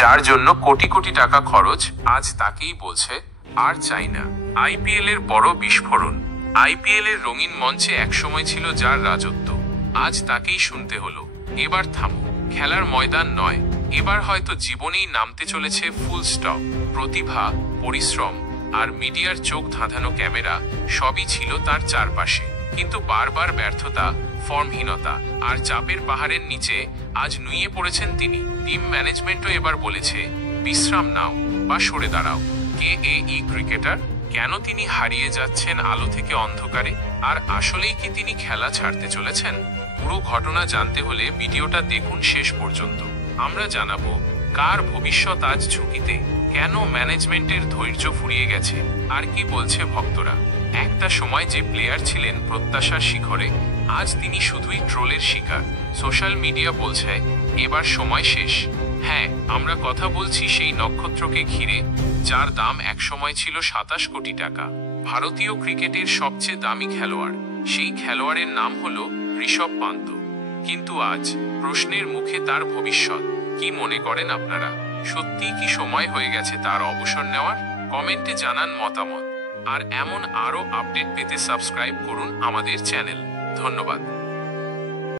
যার জন্য কোটি কোটি টাকা খরচ, আজ তাকেই বলছে আর চাই না। আইপিএল এর বড় বিস্ফোরণ। আইপিএল এর রঙিন মঞ্চে একসময় ছিল যার রাজত্ব, আজ তাকেই শুনতে হলো এবার থামো। খেলার ময়দান নয়, এবার হয়তো জীবনেই নামতে চলেছে ফুল স্টপ। প্রতিভা, পরিশ্রম আর মিডিয়ার চোখ ধাঁধানো ক্যামেরা সবই ছিল তার চারপাশে, কিন্তু বারবার ব্যর্থতা, ফর্মহীনতা আর চাপের পাহাড়ের নিচে আজ নুয়ে পড়েছেন তিনি। টিম ম্যানেজমেন্টও এবার বলেছে বিশ্রাম নাও বা সরে দাঁড়াও। কে ক্রিকেটার, কেন তিনি হারিয়ে যাচ্ছেন আলো থেকে অন্ধকারে? আর আসলেই কি তিনি খেলা ছাড়তে চলেছেন? পুরো ঘটনা জানতে হলে ভিডিওটা দেখুন শেষ পর্যন্ত। আমরা জানাবো কার ভবিষ্যৎ আজ ঝুঁকিতে, কেন ম্যানেজমেন্টের ধৈর্য ফুরিয়ে গেছে, আর কি বলছে ভক্তরা। একটা সময় যে প্লেয়ার ছিলেন প্রত্যাশার শিখরে, আজ তিনি শুধুই ট্রোলের শিকার। সোশ্যাল মিডিয়া বলছে এবার সময় শেষ। হ্যাঁ, আমরা কথা বলছি সেই নক্ষত্রকে ঘিরে যার দাম একসময় ছিল 27 কোটি টাকা। ভারতীয় ক্রিকেটের সবচেয়ে দামি খেলোয়াড়, সেই খেলোয়াড়ের নাম হলো ঋষভ পান্ত। কিন্তু আজ প্রশ্নের মুখে তার ভবিষ্যৎ। কি মনে করেন আপনারা? সত্যিই কি সময় হয়ে গেছে তার অবসর নেওয়ার? কমেন্টে জানান মতামত। আর এমন আরও আপডেট পেতে সাবস্ক্রাইব করুন আমাদের চ্যানেল। ধন্যবাদ।